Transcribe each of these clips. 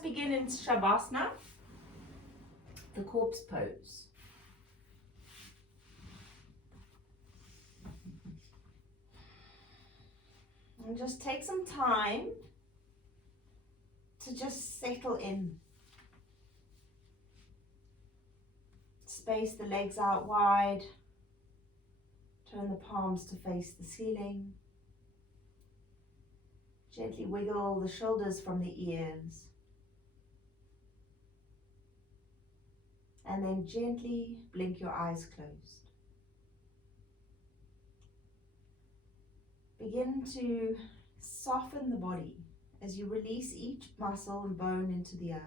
let's begin in Shavasana, the corpse pose. And just take some time to just settle in. Space the legs out wide. Turn the palms to face the ceiling. Gently wiggle the shoulders from the ears. And then gently blink your eyes closed. Begin to soften the body as you release each muscle and bone into the earth.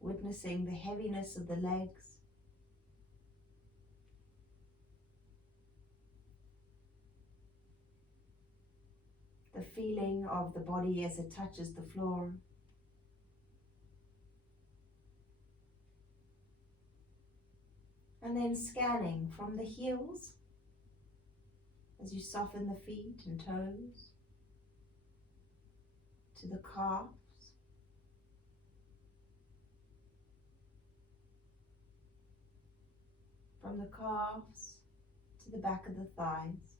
Witnessing the heaviness of the legs. The feeling of the body as it touches the floor. And then scanning from the heels as you soften the feet and toes to the calves. From the calves to the back of the thighs.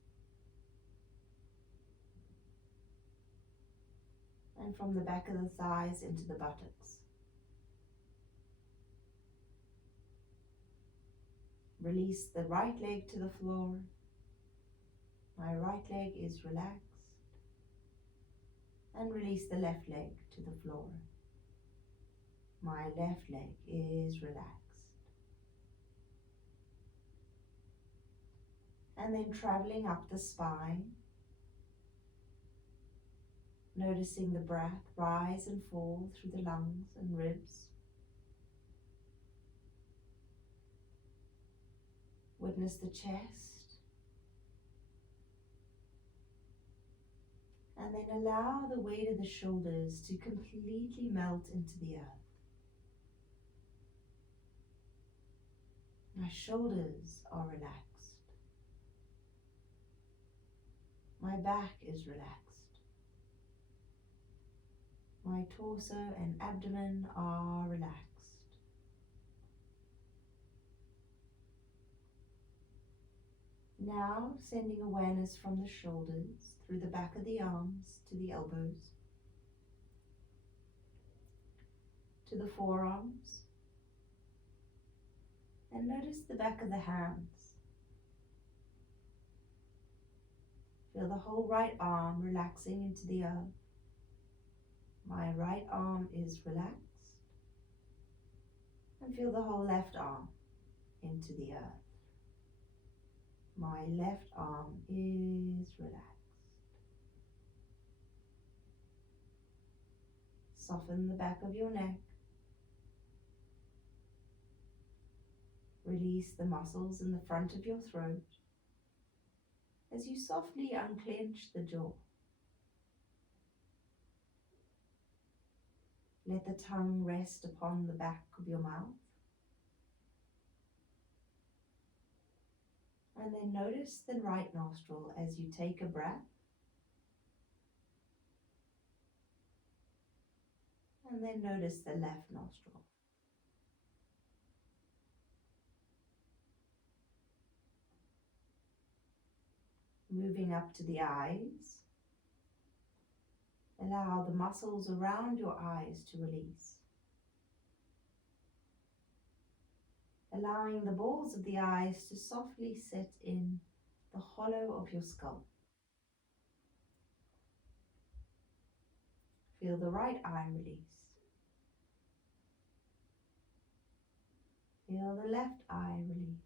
And from the back of the thighs into the buttocks. Release the right leg to the floor. My right leg is relaxed. And release the left leg to the floor. My left leg is relaxed. And then traveling up the spine, noticing the breath rise and fall through the lungs and ribs. Witness the chest. And then allow the weight of the shoulders to completely melt into the earth. My shoulders are relaxed. My back is relaxed. My torso and abdomen are relaxed. Now sending awareness from the shoulders through the back of the arms to the elbows, to the forearms, and notice the back of the hands. Feel the whole right arm relaxing into the earth. My right arm is relaxed. And feel the whole left arm into the earth. My left arm is relaxed. Soften the back of your neck. Release the muscles in the front of your throat as you softly unclench the jaw. Let the tongue rest upon the back of your mouth. And then notice the right nostril as you take a breath. And then notice the left nostril. Moving up to the eyes. Allow the muscles around your eyes to release. Allowing the balls of the eyes to softly sit in the hollow of your skull. Feel the right eye release. Feel the left eye release.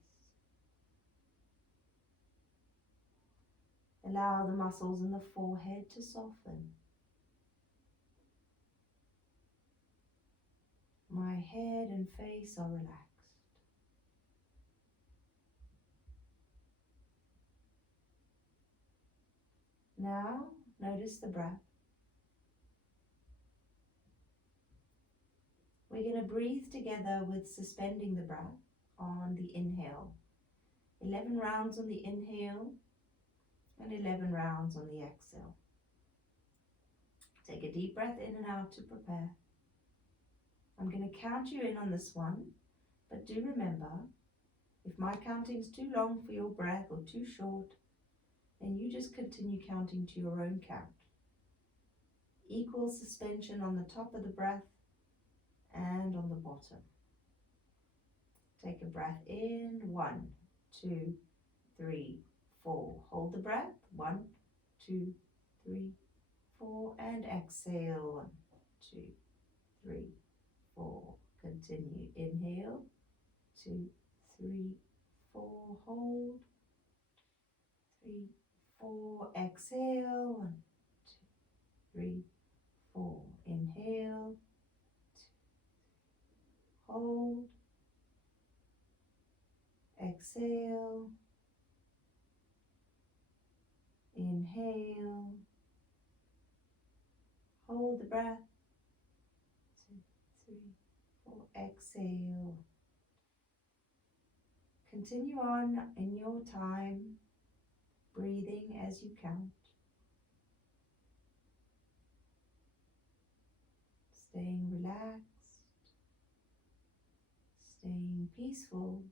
Allow the muscles in the forehead to soften. My head and face are relaxed. Now, notice the breath. We're going to breathe together with suspending the breath on the inhale. 11 rounds on the inhale and 11 rounds on the exhale. Take a deep breath in and out to prepare. I'm going to count you in on this one, but do remember, if my counting is too long for your breath or too short, then you just continue counting to your own count. Equal suspension on the top of the breath and on the bottom. Take a breath in, 1, 2, 3, 4. Hold the breath, 1, 2, 3, 4, and exhale, 1, 2, 3, 4. Continue, inhale, 2, 3, 4, hold, 3, 4, exhale, 1, 2, 3, 4, inhale, 2, hold, exhale, inhale, hold the breath, 2, 3, 4, exhale. Continue on in your time, breathing as you count, staying relaxed, staying peaceful.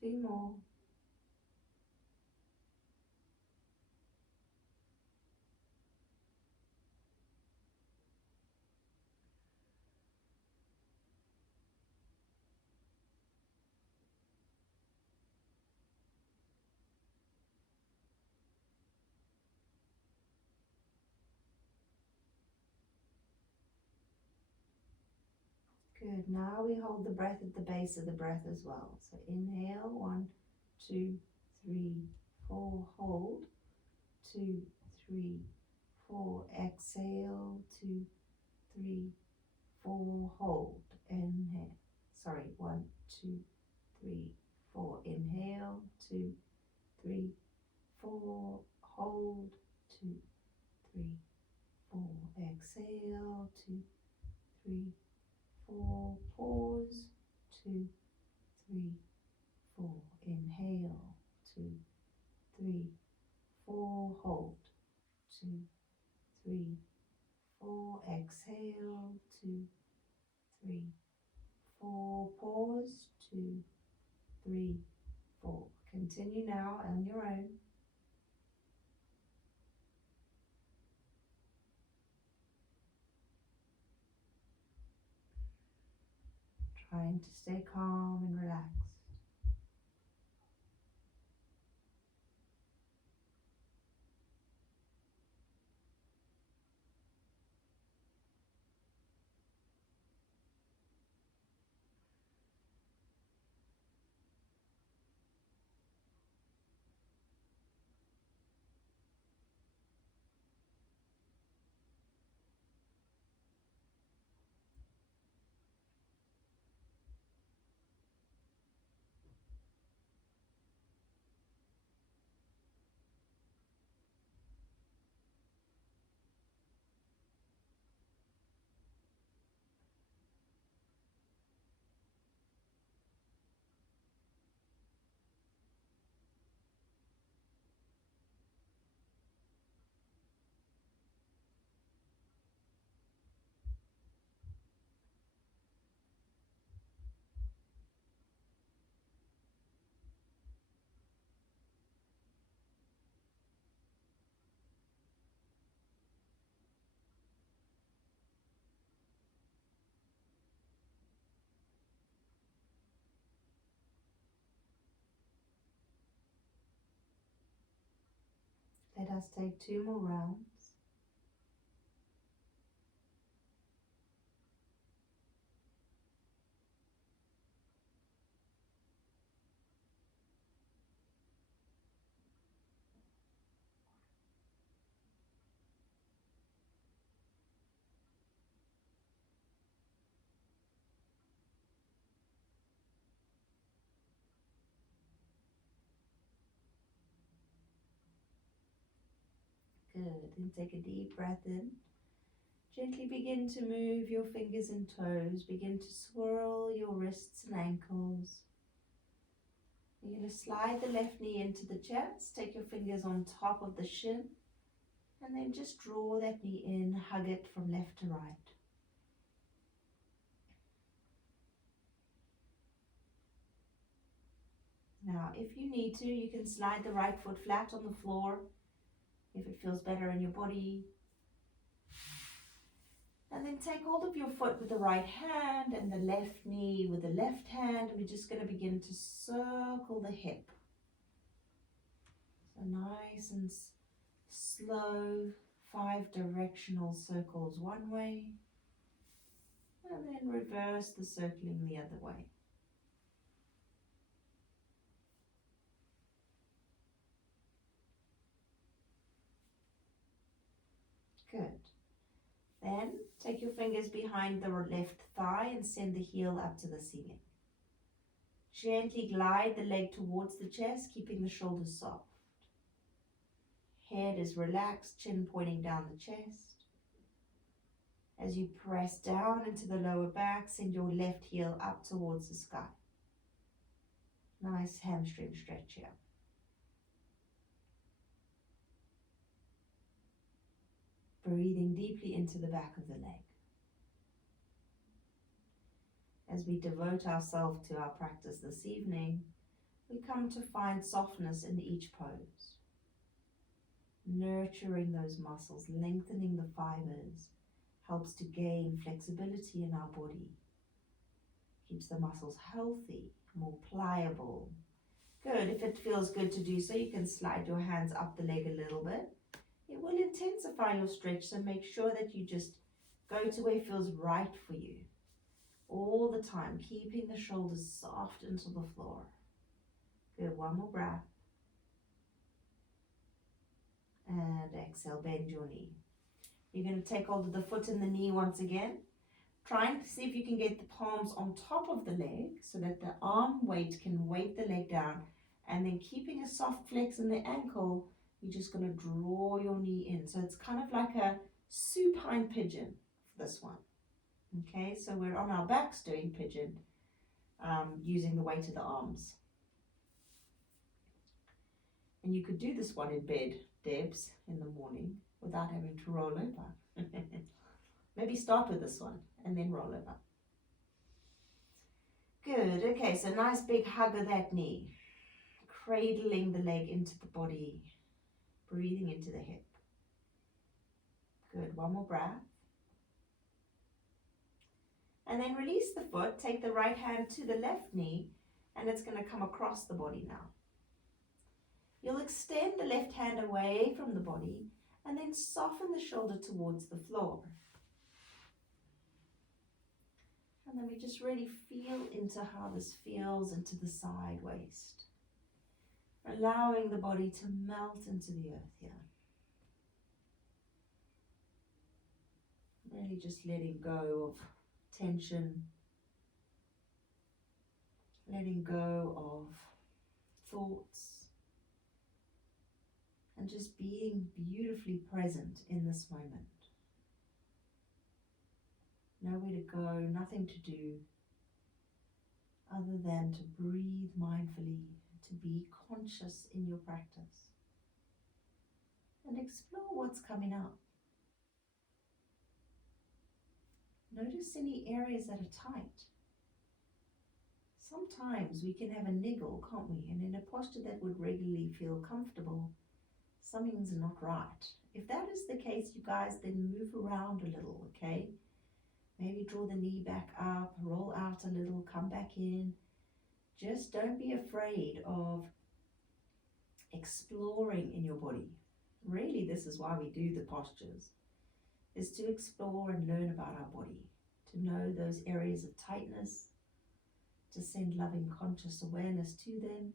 Two more. Good. Now we hold the breath at the base of the breath as well. So inhale, 1, 2, 3, 4, hold, 2, 3, 4, exhale, 2, 3, 4, hold, inhale, sorry, 1, 2, 3, 4, inhale, 2, 3, 4, hold, 2, 3, 4, exhale, 2, 3, 4, pause, 2, 3, 4, inhale, 2, 3, 4, hold, 2, 3, 4, exhale, 2, 3, 4, pause, 2, 3, 4. Continue now on your own. Trying to stay calm and relaxed. Let us take 2 more rounds. Good. And take a deep breath in. Gently begin to move your fingers and toes. Begin to swirl your wrists and ankles. You're going to slide the left knee into the chest. Take your fingers on top of the shin. And then just draw that knee in. Hug it from left to right. Now, if you need to, you can slide the right foot flat on the floor if it feels better in your body. And then take hold of your foot with the right hand and the left knee with the left hand. We're just going to begin to circle the hip. So nice and slow, 5 directional circles one way. And then reverse the circling the other way. Good. Then take your fingers behind the left thigh and send the heel up to the ceiling. Gently glide the leg towards the chest, keeping the shoulders soft. Head is relaxed, chin pointing down the chest. As you press down into the lower back, send your left heel up towards the sky. Nice hamstring stretch here. Breathing deeply into the back of the leg. As we devote ourselves to our practice this evening, we come to find softness in each pose. Nurturing those muscles, lengthening the fibers, helps to gain flexibility in our body. Keeps the muscles healthy, more pliable. Good. If it feels good to do so, you can slide your hands up the leg a little bit. It will intensify your stretch, so make sure that you just go to where it feels right for you. All the time, keeping the shoulders soft into the floor. Good. One more breath. And exhale, bend your knee. You're going to take hold of the foot and the knee once again. Trying to see if you can get the palms on top of the leg so that the arm weight can weight the leg down. And then keeping a soft flex in the ankle, you're just going to draw your knee in. So it's kind of like a supine pigeon for this one. Okay, so we're on our backs doing pigeon, using the weight of the arms. And you could do this one in bed, Debs, in the morning without having to roll over. Maybe start with this one and then roll over. Good. Okay, so nice big hug of that knee. Cradling the leg into the body. Breathing into the hip. Good. One more breath. And then release the foot. Take the right hand to the left knee and it's going to come across the body now. You'll extend the left hand away from the body and then soften the shoulder towards the floor. And then we just really feel into how this feels into the side waist. Allowing the body to melt into the earth here. Really just letting go of tension. Letting go of thoughts. And just being beautifully present in this moment. Nowhere to go, nothing to do, other than to breathe mindfully, to be conscious in your practice. And explore what's coming up. Notice any areas that are tight. Sometimes we can have a niggle, can't we? And in a posture that would regularly feel comfortable, something's not right. If that is the case, you guys, then move around a little, okay? Maybe draw the knee back up, roll out a little, come back in. Just don't be afraid of exploring in your body. Really, this is why we do the postures, is to explore and learn about our body, to know those areas of tightness, to send loving conscious awareness to them,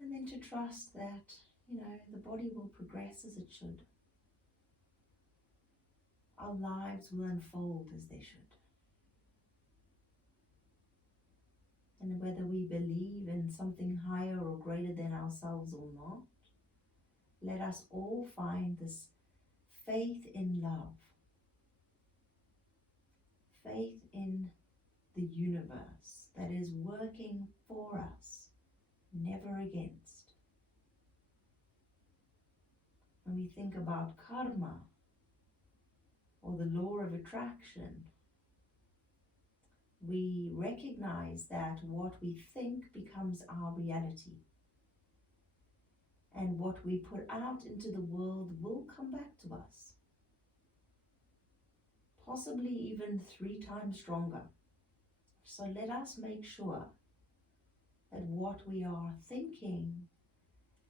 and then to trust that, the body will progress as it should. Our lives will unfold as they should. And whether we believe in something higher or greater than ourselves or not, let us all find this faith in love, faith in the universe that is working for us, never against. When we think about karma or the law of attraction, we recognize that what we think becomes our reality. And what we put out into the world will come back to us. Possibly even 3 times stronger. So let us make sure that what we are thinking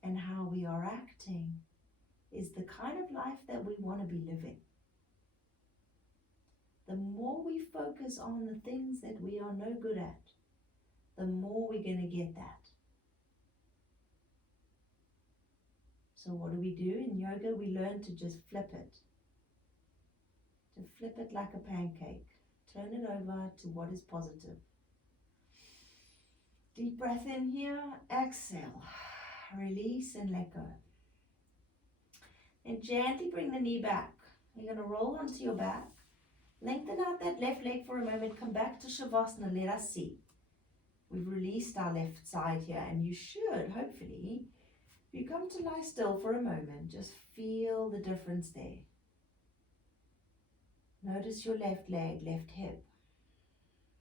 and how we are acting is the kind of life that we want to be living. The more we focus on the things that we are no good at, the more we're going to get that. So what do? In yoga, we learn to just flip it. To flip it like a pancake. Turn it over to what is positive. Deep breath in here, exhale. Release and let go. And gently bring the knee back. You're going to roll onto your back. Lengthen out that left leg for a moment. Come back to Shavasana. Let us see. We've released our left side here, and you should, hopefully, if you come to lie still for a moment, just feel the difference there. Notice your left leg, left hip.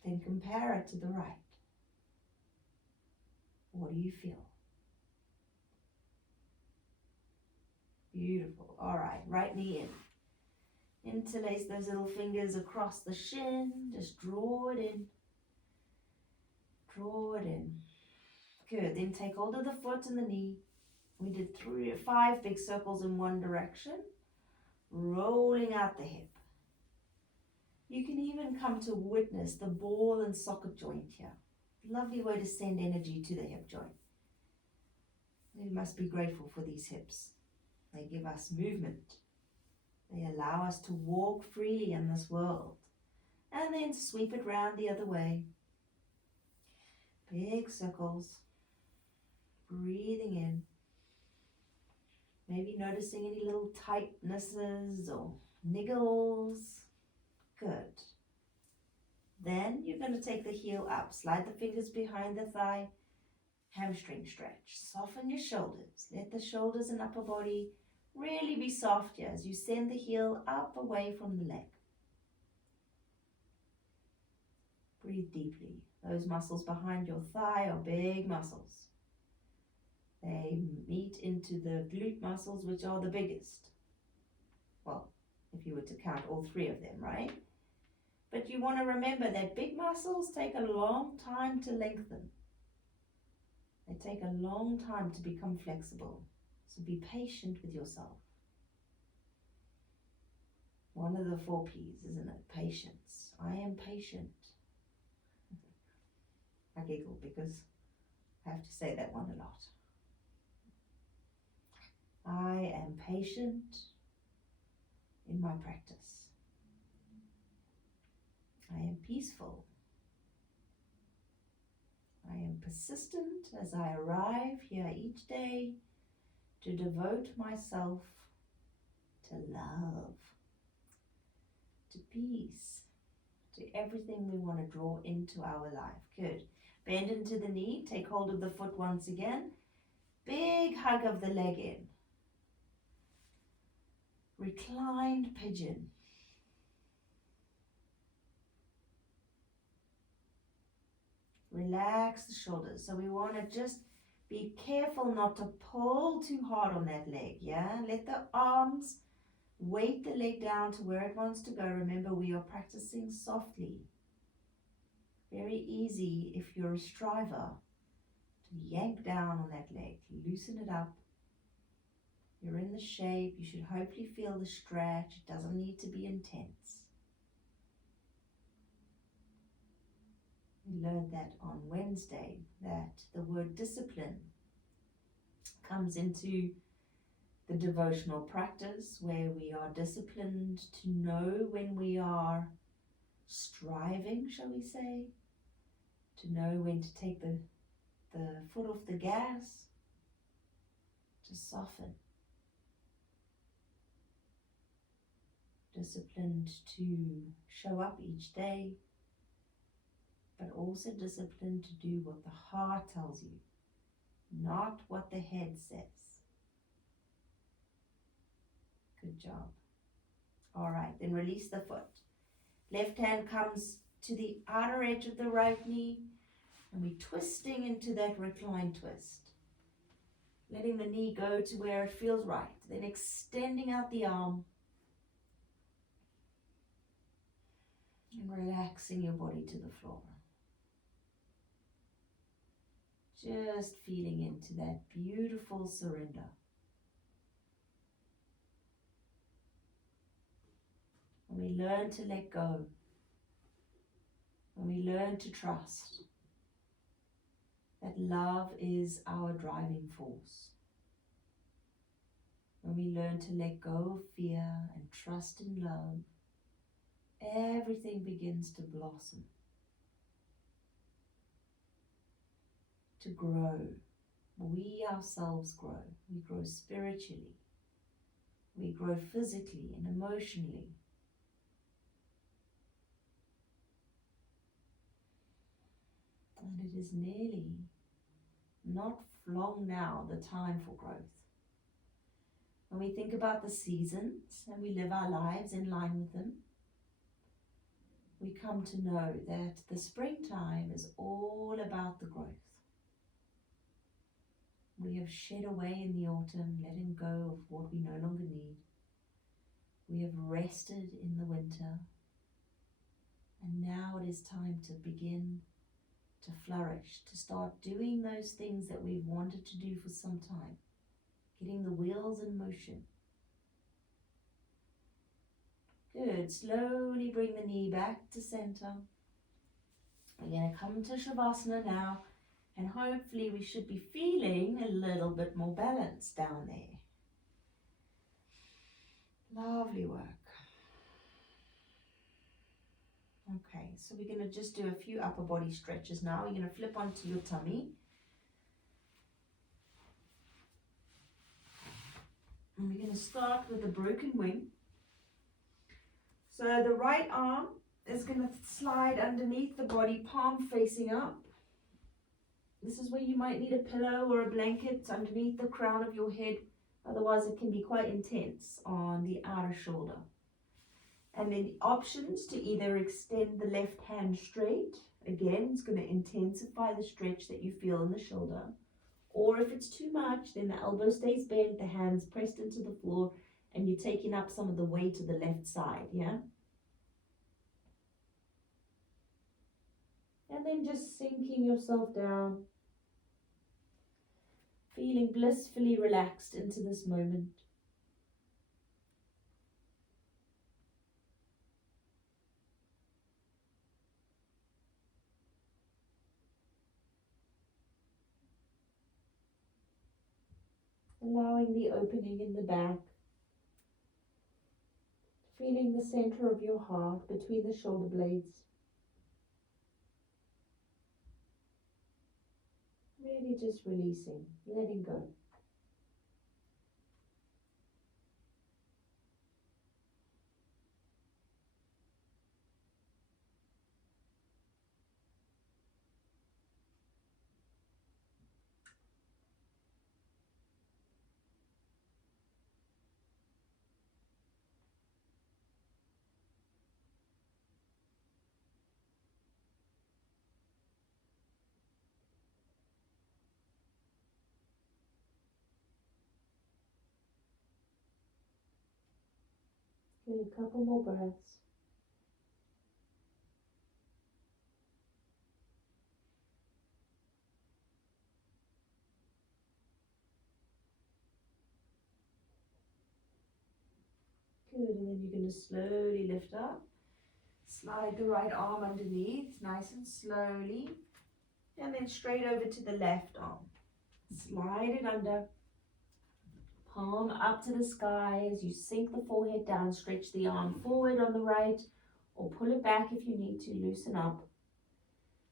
Then compare it to the right. What do you feel? Beautiful. All right, right knee in. Interlace those little fingers across the shin. Just draw it in. Draw it in. Good. Then take hold of the foot and the knee. We did 5 big circles in one direction. Rolling out the hip. You can even come to witness the ball and socket joint here. Lovely way to send energy to the hip joint. We must be grateful for these hips. They give us movement. They allow us to walk freely in this world. And then sweep it round the other way. Big circles. Breathing in. Maybe noticing any little tightnesses or niggles. Good. Then you're going to take the heel up. Slide the fingers behind the thigh. Hamstring stretch. Soften your shoulders. Let the shoulders and upper body really be soft here as you send the heel up away from the leg. Breathe deeply. Those muscles behind your thigh are big muscles. They meet into the glute muscles, which are the biggest. Well, if you were to count all 3 of them, right? But you want to remember that big muscles take a long time to lengthen. They take a long time to become flexible. So be patient with yourself. One of the 4 P's, isn't it? Patience. I am patient. I giggle because I have to say that one a lot. I am patient in my practice. I am peaceful. I am persistent as I arrive here each day to devote myself to love, to peace, to everything we want to draw into our life. Good. Bend into the knee. Take hold of the foot once again. Big hug of the leg in. Reclined pigeon. Relax the shoulders. So we want to just be careful not to pull too hard on that leg, yeah? Let the arms weight the leg down to where it wants to go. Remember, we are practicing softly. Very easy if you're a striver to yank down on that leg. Loosen it up. You're in the shape. You should hopefully feel the stretch. It doesn't need to be intense. We learned that on Wednesday, that the word discipline comes into the devotional practice, where we are disciplined to know when we are striving, shall we say, to know when to take the foot off the gas, to soften. Disciplined to show up each day, but also disciplined to do what the heart tells you, not what the head says. Good job. All right, then release the foot. Left hand comes to the outer edge of the right knee, and we're twisting into that recline twist. Letting the knee go to where it feels right. Then extending out the arm and relaxing your body to the floor. Just feeling into that beautiful surrender. When we learn to let go, when we learn to trust that love is our driving force, when we learn to let go of fear and trust in love, everything begins to blossom, to grow. We ourselves grow. We grow spiritually. We grow physically and emotionally. And it is nearly not long now the time for growth. When we think about the seasons and we live our lives in line with them, we come to know that the springtime is all about the growth. We have shed away in the autumn, letting go of what we no longer need. We have rested in the winter, and now it is time to begin to flourish, to start doing those things that we've wanted to do for some time, getting the wheels in motion. Good. Slowly bring the knee back to center. We're going to come to Shavasana now, and hopefully we should be feeling a little bit more balance down there. Lovely work. Okay, so we're going to just do a few upper body stretches now. You're going to flip onto your tummy. And we're going to start with the broken wing. So the right arm is going to slide underneath the body, palm facing up. This is where you might need a pillow or a blanket underneath the crown of your head. Otherwise, it can be quite intense on the outer shoulder. And then options to either extend the left hand straight. Again, it's going to intensify the stretch that you feel in the shoulder. Or if it's too much, then the elbow stays bent, the hands pressed into the floor, and you're taking up some of the weight to the left side, yeah? And then just sinking yourself down, feeling blissfully relaxed into this moment. Allowing the opening in the back, feeling the center of your heart between the shoulder blades. Really just releasing, letting go. Get a couple more breaths. Good, and then you're going to slowly lift up. Slide the right arm underneath, nice and slowly. And then straight over to the left arm. Slide it under. Palm up to the sky as you sink the forehead down. Stretch the arm forward on the right, or pull it back if you need to, loosen up.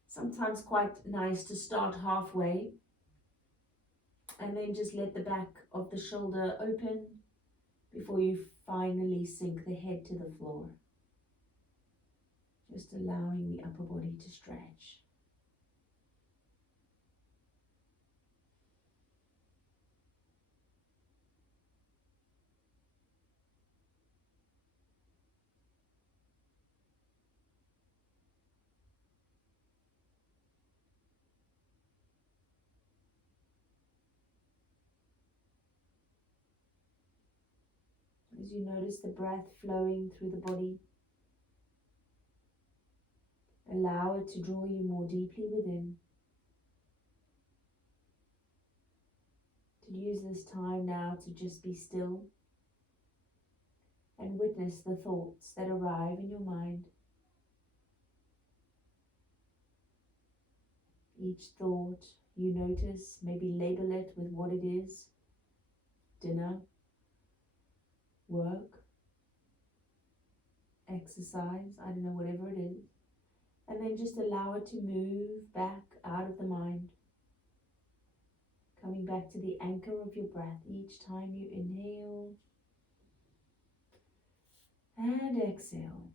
Sometimes quite nice to start halfway. And then just let the back of the shoulder open before you finally sink the head to the floor. Just allowing the upper body to stretch. As you notice the breath flowing through the body, allow it to draw you more deeply within. To use this time now to just be still and witness the thoughts that arrive in your mind. Each thought you notice, maybe label it with what it is: dinner, work, exercise, I don't know, whatever it is. And then just allow it to move back out of the mind. Coming back to the anchor of your breath each time you inhale and exhale.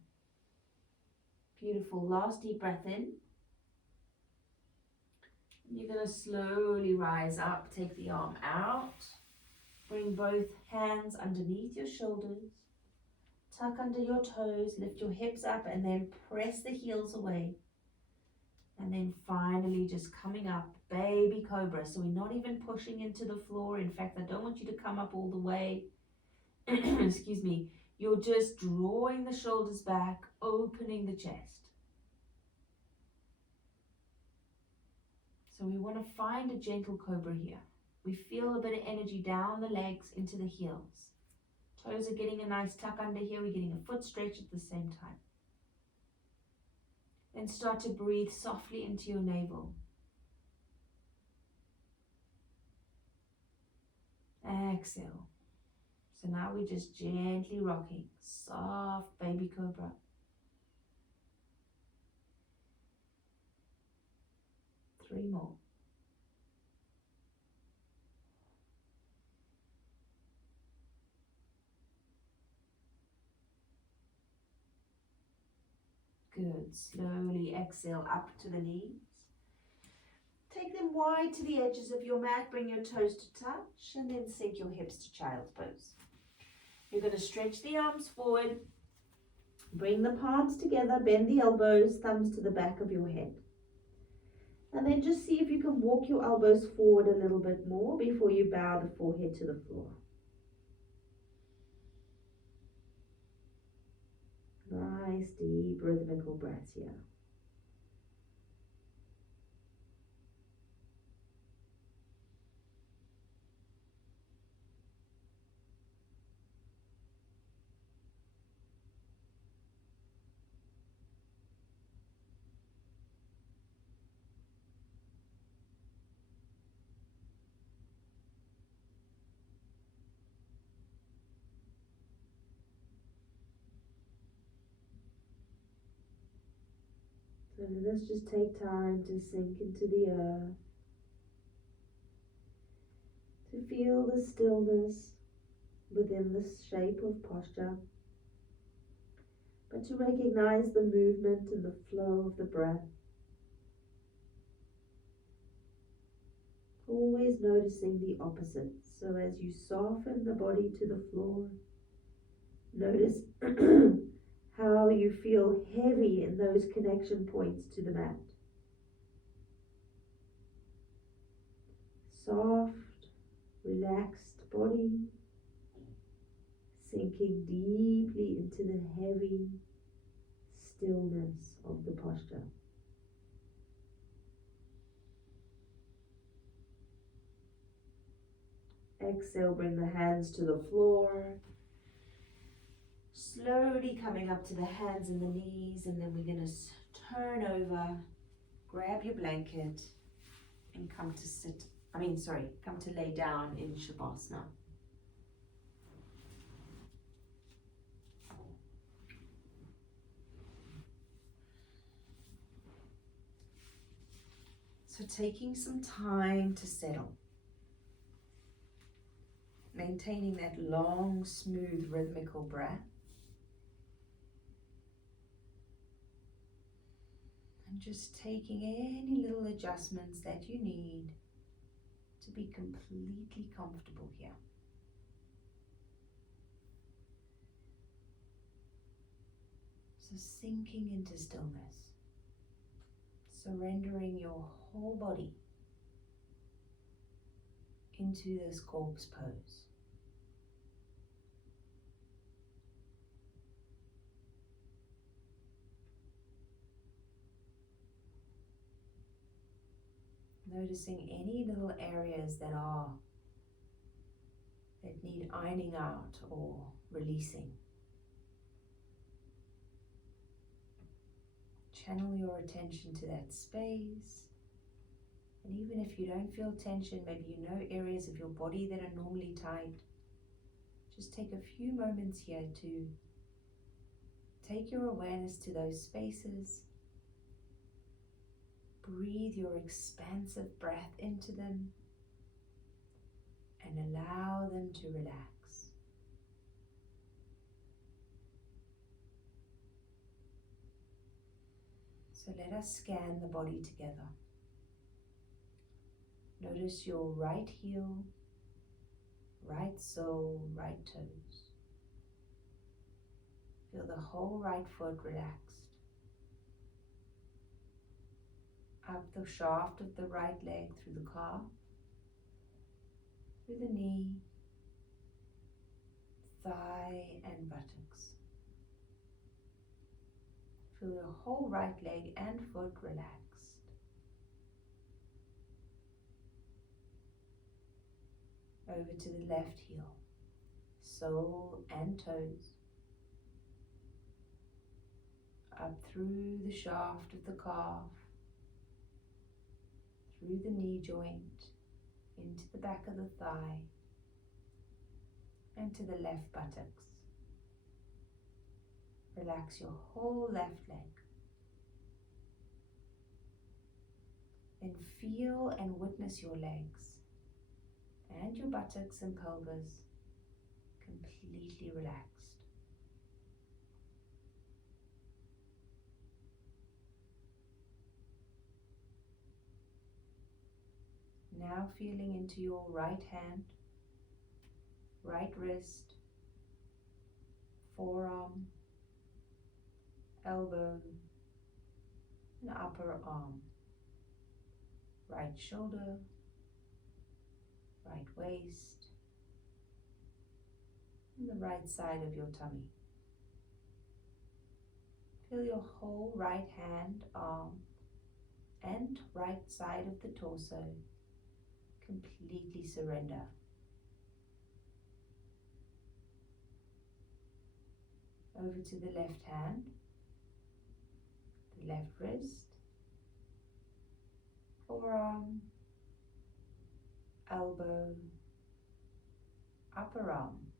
Beautiful. Last deep breath in. You're going to slowly rise up, take the arm out. Bring both hands underneath your shoulders. Tuck under your toes, lift your hips up, and then press the heels away. And then finally just coming up, baby cobra. So we're not even pushing into the floor. In fact, I don't want you to come up all the way. Excuse me. You're just drawing the shoulders back, opening the chest. So we want to find a gentle cobra here. We feel a bit of energy down the legs into the heels. Toes are getting a nice tuck under here. We're getting a foot stretch at the same time. Then start to breathe softly into your navel. Exhale. So now we're just gently rocking. Soft baby cobra. Three more. Good. Slowly exhale up to the knees. Take them wide to the edges of your mat. Bring your toes to touch and then sink your hips to child's pose. You're going to stretch the arms forward. Bring the palms together. Bend the elbows, thumbs to the back of your head. And then just see if you can walk your elbows forward a little bit more before you bow the forehead to the floor. Nice, deep, rhythmical breaths here. So let's just take time to sink into the earth, to feel the stillness within the shape of posture, but to recognize the movement and the flow of the breath. Always noticing the opposite. So as you soften the body to the floor, notice how you feel heavy in those connection points to the mat. Soft, relaxed body, sinking deeply into the heavy stillness of the posture. Exhale, bring the hands to the floor. Slowly coming up to the hands and the knees, and then we're going to turn over, grab your blanket, and come to lay down in Shavasana. So taking some time to settle. Maintaining that long, smooth, rhythmical breath. And just taking any little adjustments that you need to be completely comfortable here. So sinking into stillness. Surrendering your whole body into this corpse pose. Noticing any little areas that need ironing out or releasing. Channel your attention to that space. And even if you don't feel tension, maybe you know areas of your body that are normally tight, just take a few moments here to take your awareness to those spaces. Breathe your expansive breath into them and allow them to relax. So let us scan the body together. Notice your right heel, right sole, right toes. Feel the whole right foot relaxed. Up the shaft of the right leg through the calf, through the knee, thigh and buttocks. Feel your whole right leg and foot relaxed. Over to the left heel, sole and toes. Up through the shaft of the calf, through the knee joint, into the back of the thigh, and to the left buttocks. Relax your whole left leg. Then feel and witness your legs and your buttocks and pelvis completely relaxed. Now feeling into your right hand, right wrist, forearm, elbow, and upper arm, right shoulder, right waist, and the right side of your tummy. Feel your whole right hand, arm, and right side of the torso completely surrender. Over to the left hand, the left wrist, forearm, elbow, upper arm,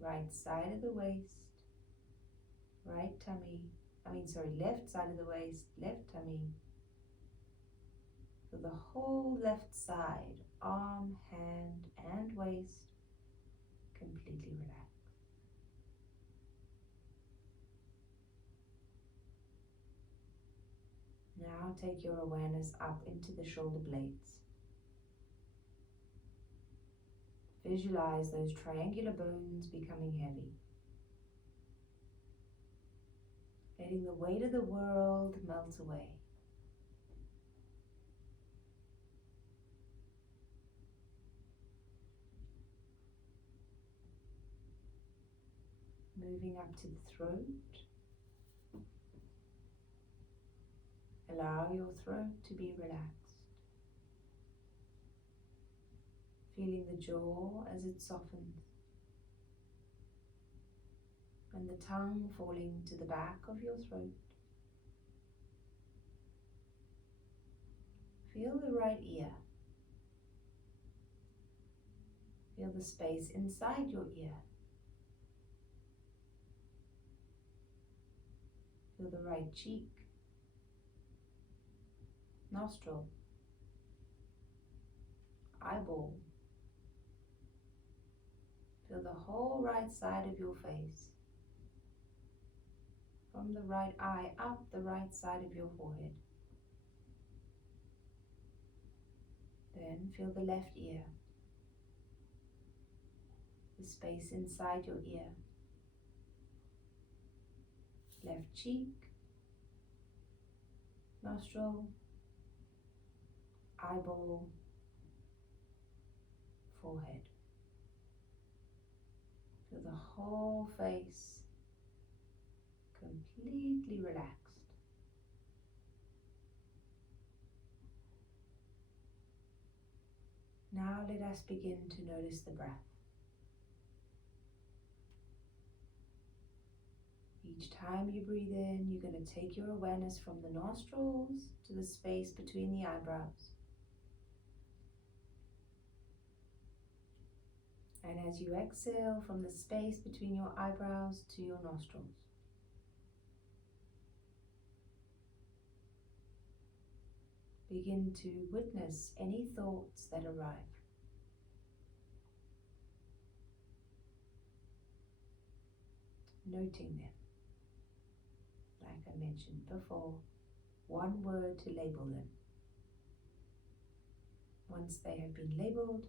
right side of the waist, left side of the waist, left tummy. For the whole left side, arm, hand, and waist completely relaxed. Now take your awareness up into the shoulder blades. Visualize those triangular bones becoming heavy. Letting the weight of the world melt away. Moving up to the throat. Allow your throat to be relaxed. Feeling the jaw as it softens. and the tongue falling to the back of your throat. Feel the right ear. Feel the space inside your ear. Feel the right cheek, nostril, eyeball. Feel the whole right side of your face. From the right eye up the right side of your forehead. Then feel the left ear, the space inside your ear, left cheek, nostril, eyeball, forehead. Feel the whole face completely relaxed. Now let us begin to notice the breath. Each time you breathe in, you're going to take your awareness from the nostrils to the space between the eyebrows. And as you exhale, from the space between your eyebrows to your nostrils. Begin to witness any thoughts that arrive. Noting them. Like I mentioned before, one word to label them. Once they have been labeled,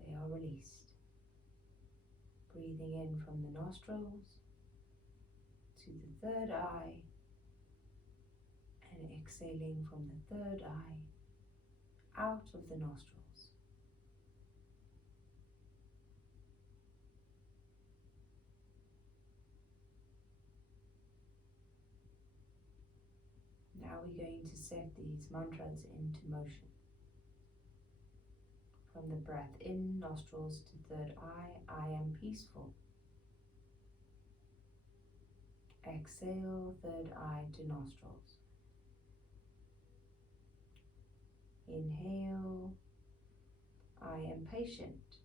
they are released. Breathing in from the nostrils to the third eye and exhaling from the third eye out of the nostrils. Now we're going to set these mantras into motion. From the breath in, nostrils to third eye, I am peaceful. Exhale, third eye to nostrils. Inhale, I am patient.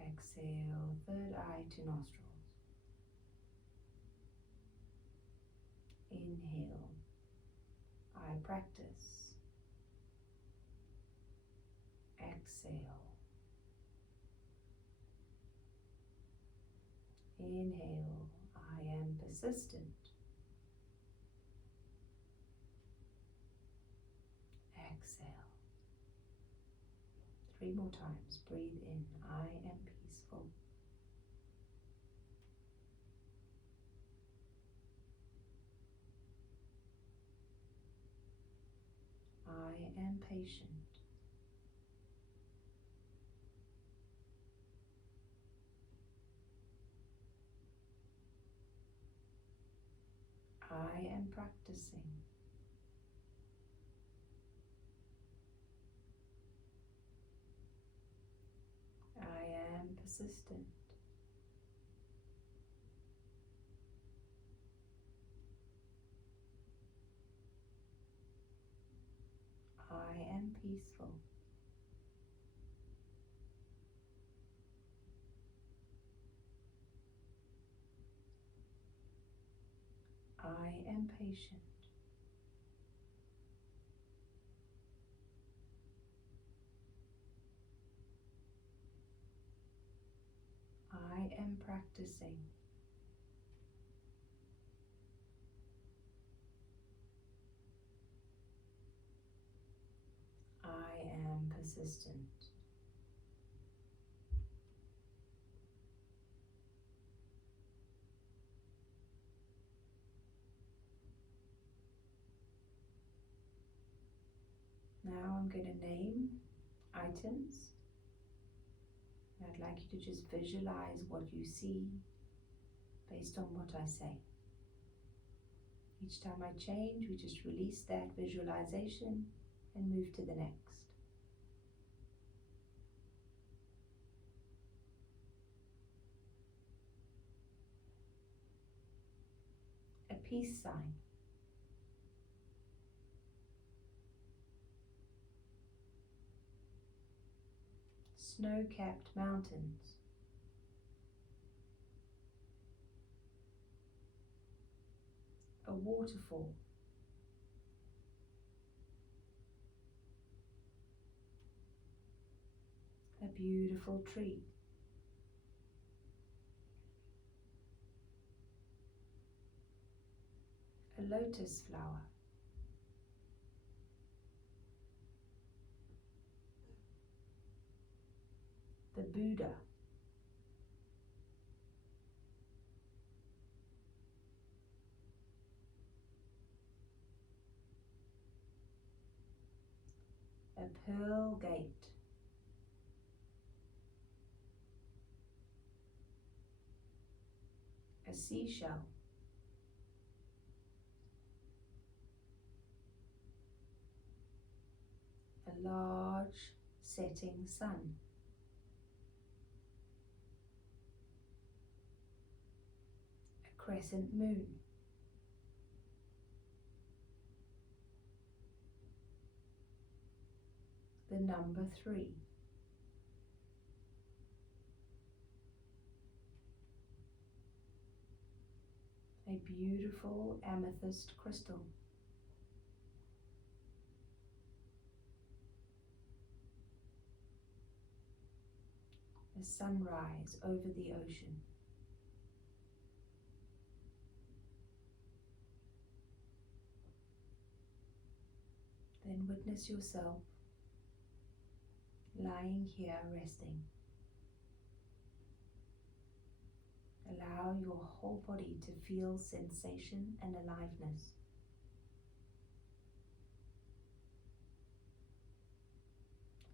Exhale, third eye to nostrils. Inhale, I practice. Exhale. Inhale, I am persistent. Exhale. 3 more times. Breathe in. I am peaceful. I am patient. I am practicing. I am persistent. I am peaceful. I am patient. I am practicing. I am persistent. Now I'm going to name items. I'd like you to just visualize what you see based on what I say. Each time I change, we just release that visualization and move to the next. peace sign. Snow-capped mountains. A waterfall. A beautiful tree. A lotus flower. The Buddha. A pearl gate. A seashell. A large setting sun. A crescent moon. The number 3. A beautiful amethyst crystal. A sunrise over the ocean. Then witness yourself lying here resting. Allow your whole body to feel sensation and aliveness.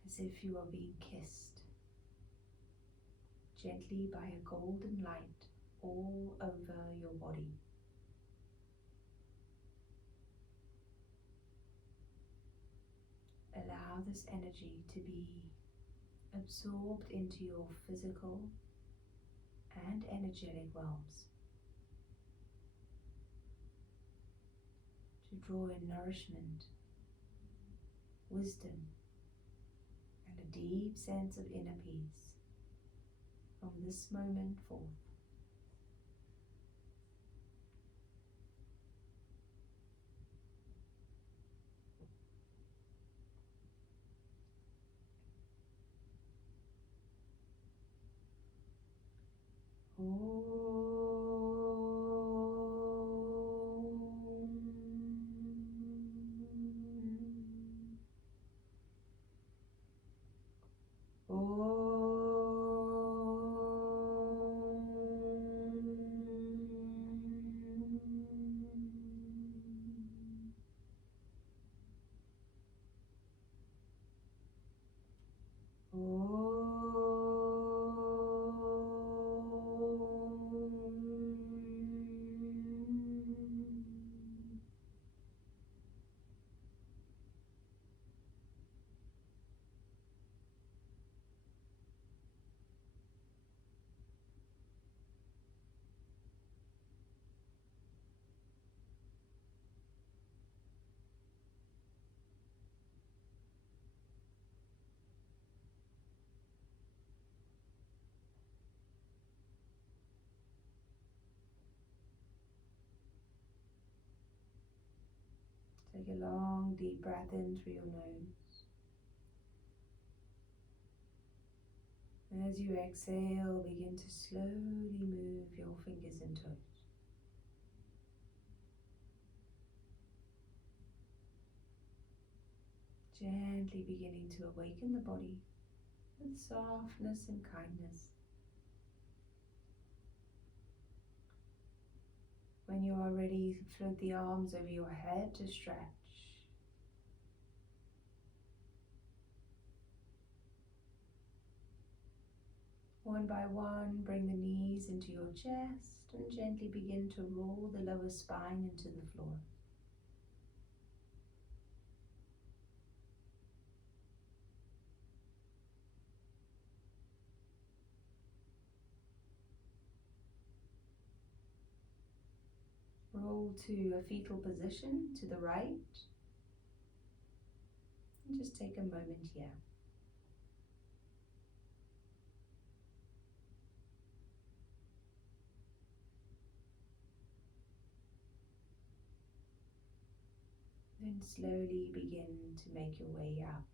As if you are being kissed gently by a golden light all over your body. Allow this energy to be absorbed into your physical and energetic realms, to draw in nourishment, wisdom, and a deep sense of inner peace from this moment forth. Take a long deep breath in through your nose. And as you exhale, begin to slowly move your fingers and toes. Gently beginning to awaken the body with softness and kindness. When you are ready, float the arms over your head to stretch. One by one, bring the knees into your chest and gently begin to roll the lower spine into the floor. Roll roll to a fetal position to the right. And just take a moment here. Then slowly begin to make your way up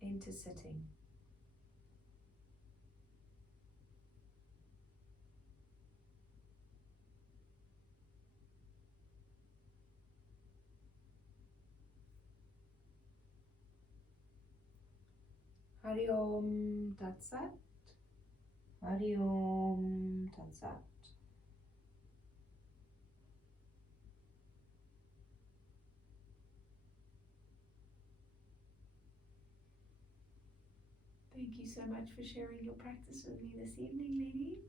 into sitting. Hari Om Tat Sat. Hari Om Tat Sat. Thank you so much for sharing your practice with me this evening, ladies.